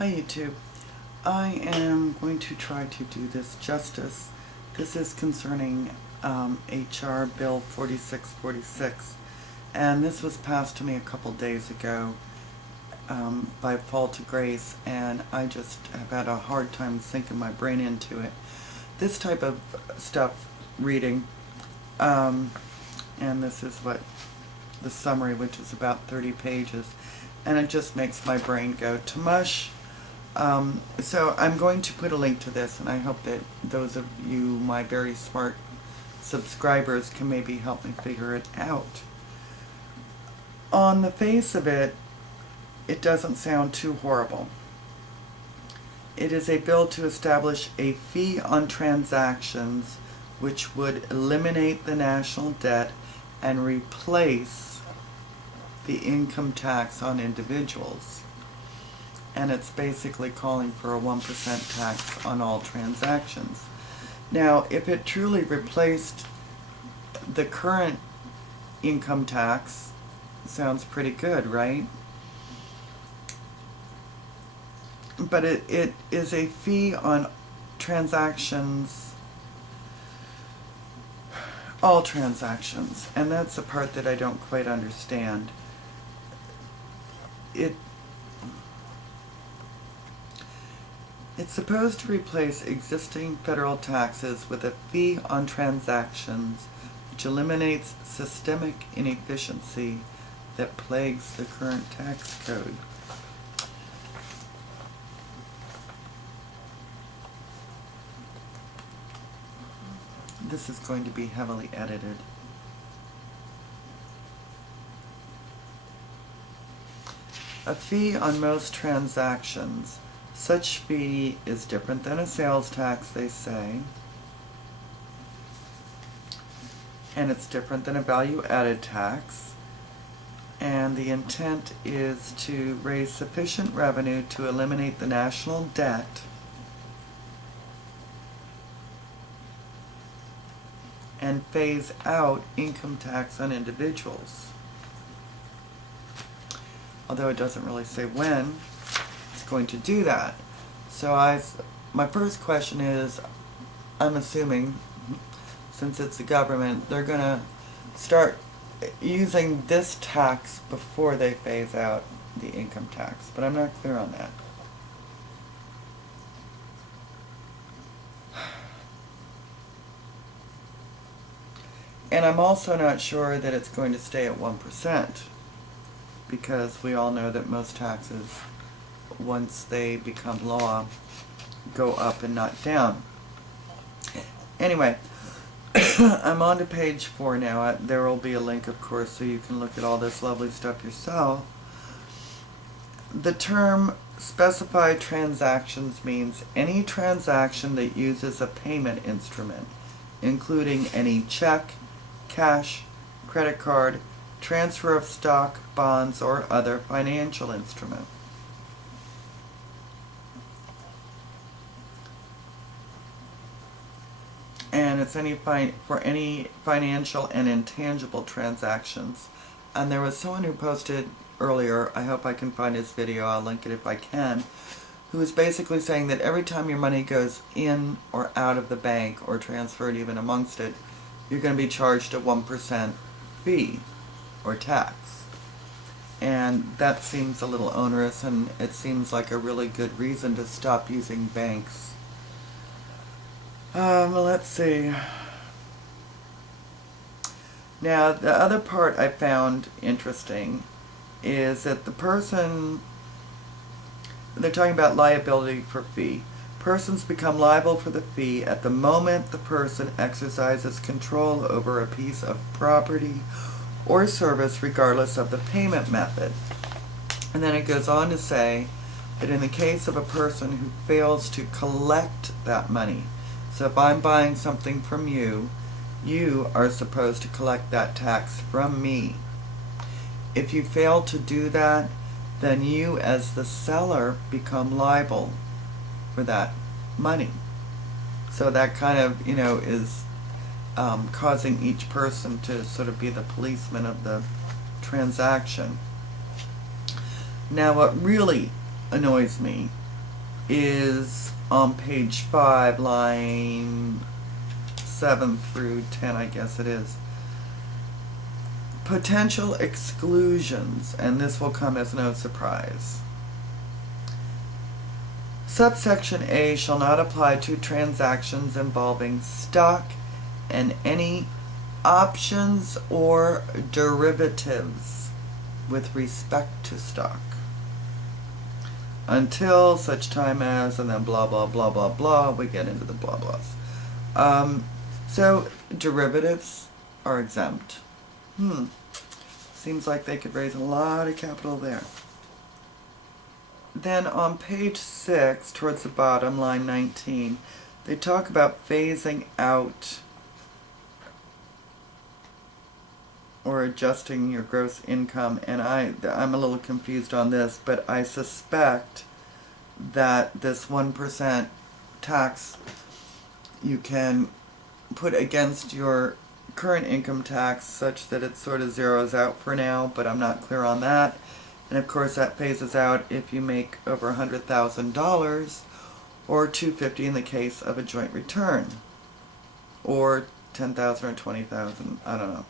Hi YouTube. I am going to try to do this justice. This is concerning HR Bill 4646, and this was passed to me a couple days ago by fall to grace, and I just have had a hard time sinking my brain into it. This type of stuff, reading, and this is what the summary, which is about 30 pages, and it just makes my brain go to mush. So I'm going to put a link to this, and I hope that those of you, my very smart subscribers, can maybe help me figure it out. On the face of it, it doesn't sound too horrible. It is a bill to establish a fee on transactions which would eliminate the national debt and replace the income tax on individuals. And it's basically calling for a 1% tax on all transactions. Now, if it truly replaced the current income tax, sounds pretty good, right? But it is a fee on transactions, all transactions, and that's the part that I don't quite understand. It's supposed to replace existing federal taxes with a fee on transactions which eliminates systemic inefficiency that plagues the current tax code. This is going to be heavily edited. A fee on most transactions. Such fee is different than a sales tax, they say, and it's different than a value-added tax, and the intent is to raise sufficient revenue to eliminate the national debt and phase out income tax on individuals. Although it doesn't really say when going to do that. So my first question is, I'm assuming, since it's the government, they're going to start using this tax before they phase out the income tax, but I'm not clear on that. And I'm also not sure that it's going to stay at 1%, because we all know that most taxes, once they become law, go up and not down. Anyway, I'm on to page 4 now. There will be a link, of course, so you can look at all this lovely stuff yourself. The term specified transactions means any transaction that uses a payment instrument, including any check, cash, credit card, transfer of stock, bonds, or other financial instrument. And it's for any financial and intangible transactions. And there was someone who posted earlier, I hope I can find his video, I'll link it if I can, who was basically saying that every time your money goes in or out of the bank or transferred even amongst it, you're going to be charged a 1% fee or tax. And that seems a little onerous, and it seems like a really good reason to stop using banks. Let's see. Now, the other part I found interesting is that the person, they're talking about liability for fee. Persons become liable for the fee at the moment the person exercises control over a piece of property or service regardless of the payment method. And then it goes on to say that in the case of a person who fails to collect that money, so if I'm buying something from you, you are supposed to collect that tax from me. If you fail to do that, then you as the seller become liable for that money. So that kind of, is causing each person to sort of be the policeman of the transaction. Now what really annoys me is on page 5, line 7 through 10, I guess it is. Potential exclusions, and this will come as no surprise. Subsection A shall not apply to transactions involving stock and any options or derivatives with respect to stock until such time as, and then blah blah blah blah blah, we get into the blah blahs. So derivatives are exempt. Seems like they could raise a lot of capital there. Then on page 6, towards the bottom, line 19, they talk about phasing out or adjusting your gross income, and I'm a little confused on this, but I suspect that this 1% tax you can put against your current income tax such that it sort of zeroes out for now, but I'm not clear on that. And of course that phases out if you make over $100,000 or $250 in the case of a joint return, or $10,000 or $20,000. I don't know.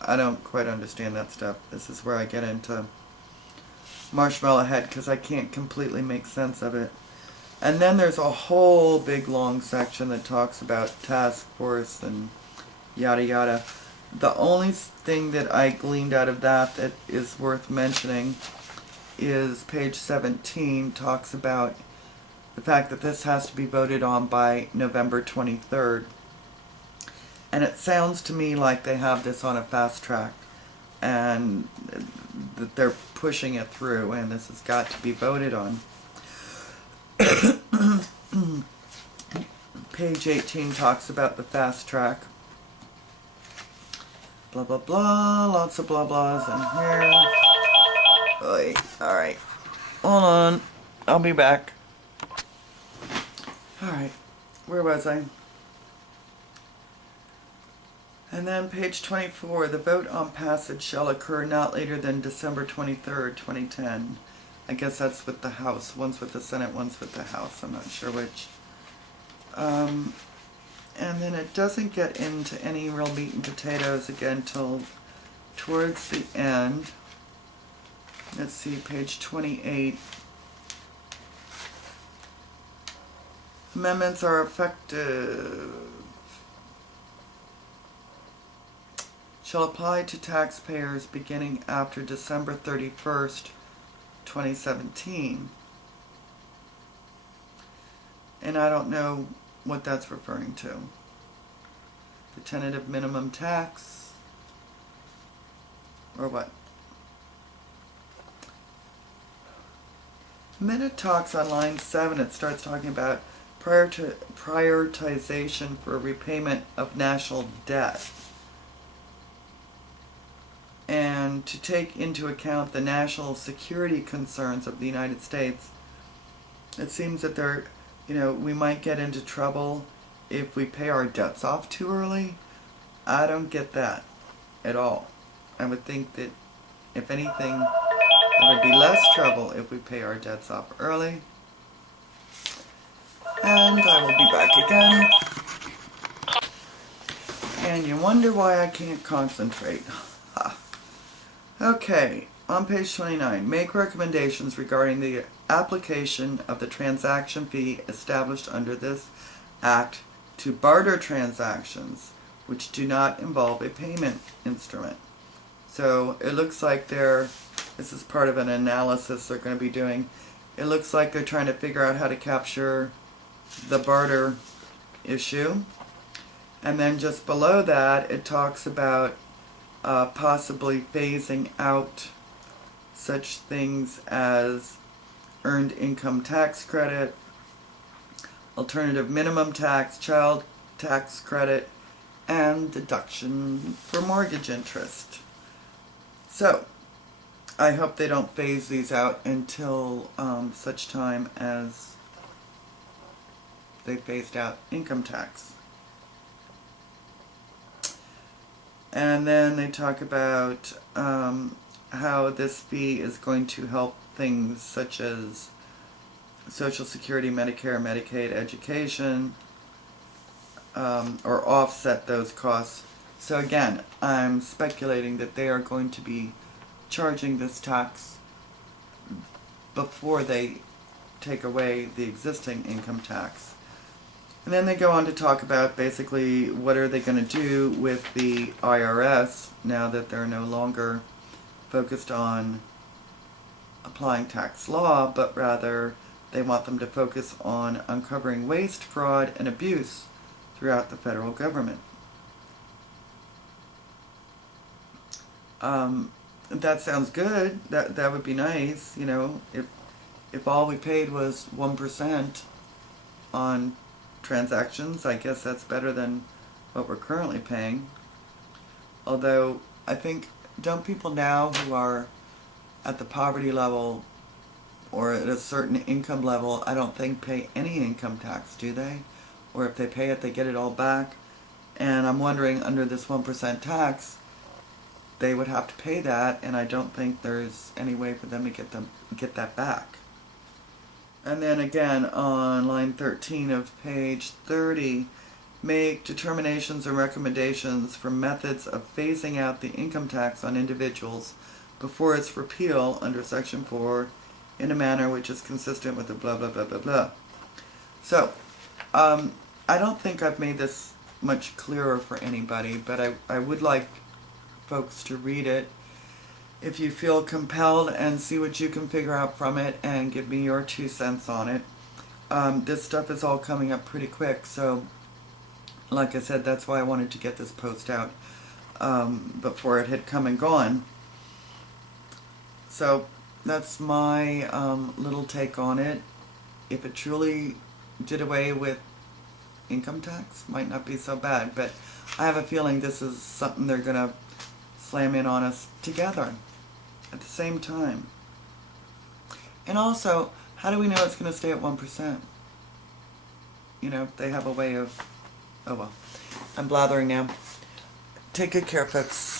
I don't quite understand that stuff. This is where I get into marshmallow head because I can't completely make sense of it. And then there's a whole big long section that talks about task force and yada yada. The only thing that I gleaned out of that is worth mentioning is page 17 talks about the fact that this has to be voted on by November 23rd. And it sounds to me like they have this on a fast track and that they're pushing it through, and this has got to be voted on. Page 18 talks about the fast track. Blah blah blah, lots of blah blahs in here. Oy. All right, hold on, I'll be back. All right, where was I? And then page 24, the vote on passage shall occur not later than December 23rd, 2010. I guess that's with the House. One's with the Senate, one's with the House. I'm not sure which. And then it doesn't get into any real meat and potatoes again till towards the end. Let's see, page 28. Amendments are effective. Shall apply to taxpayers beginning after December 31st, 2017. And I don't know what that's referring to. The tentative minimum tax, or what? And then it talks on line 7, it starts talking about prioritization for repayment of national debt. And to take into account the national security concerns of the United States. It seems that we might get into trouble if we pay our debts off too early. I don't get that at all. I would think that, if anything, there would be less trouble if we pay our debts off early. And I will be back again. And you wonder why I can't concentrate. Okay, on page 29, make recommendations regarding the application of the transaction fee established under this act to barter transactions which do not involve a payment instrument. So it looks like this is part of an analysis they're going to be doing. It looks like they're trying to figure out how to capture the barter issue. And then just below that, it talks about possibly phasing out such things as earned income tax credit, alternative minimum tax, child tax credit, and deduction for mortgage interest. So, I hope they don't phase these out until such time as they phased out income tax. And then they talk about how this fee is going to help things such as Social Security, Medicare, Medicaid, education, or offset those costs. So again, I'm speculating that they are going to be charging this tax before they take away the existing income tax. And then they go on to talk about basically what are they going to do with the IRS now that they're no longer focused on applying tax law, but rather they want them to focus on uncovering waste, fraud, and abuse throughout the federal government. That sounds good. That would be nice, you know, if all we paid was 1% on transactions. I guess that's better than what we're currently paying. Although I think, don't people now who are at the poverty level or at a certain income level, I don't think pay any income tax, do they? Or if they pay it, they get it all back. And I'm wondering, under this 1% tax, they would have to pay that, and I don't think there's any way for them to get that back. And then again, on line 13 of page 30, make determinations and recommendations for methods of phasing out the income tax on individuals before its repeal under Section 4 in a manner which is consistent with the blah blah blah blah blah. So, I don't think I've made this much clearer for anybody, but I would like folks to read it if you feel compelled and see what you can figure out from it and give me your 2 cents on it. This stuff is all coming up pretty quick, so like I said, that's why I wanted to get this post out before it had come and gone. So that's my little take on it. If it truly did away with income tax, might not be so bad, but I have a feeling this is something they're going to slam in on us together at the same time. And also, how do we know it's going to stay at 1%? You know, they have a way of... Oh well, I'm blathering now. Take good care, folks.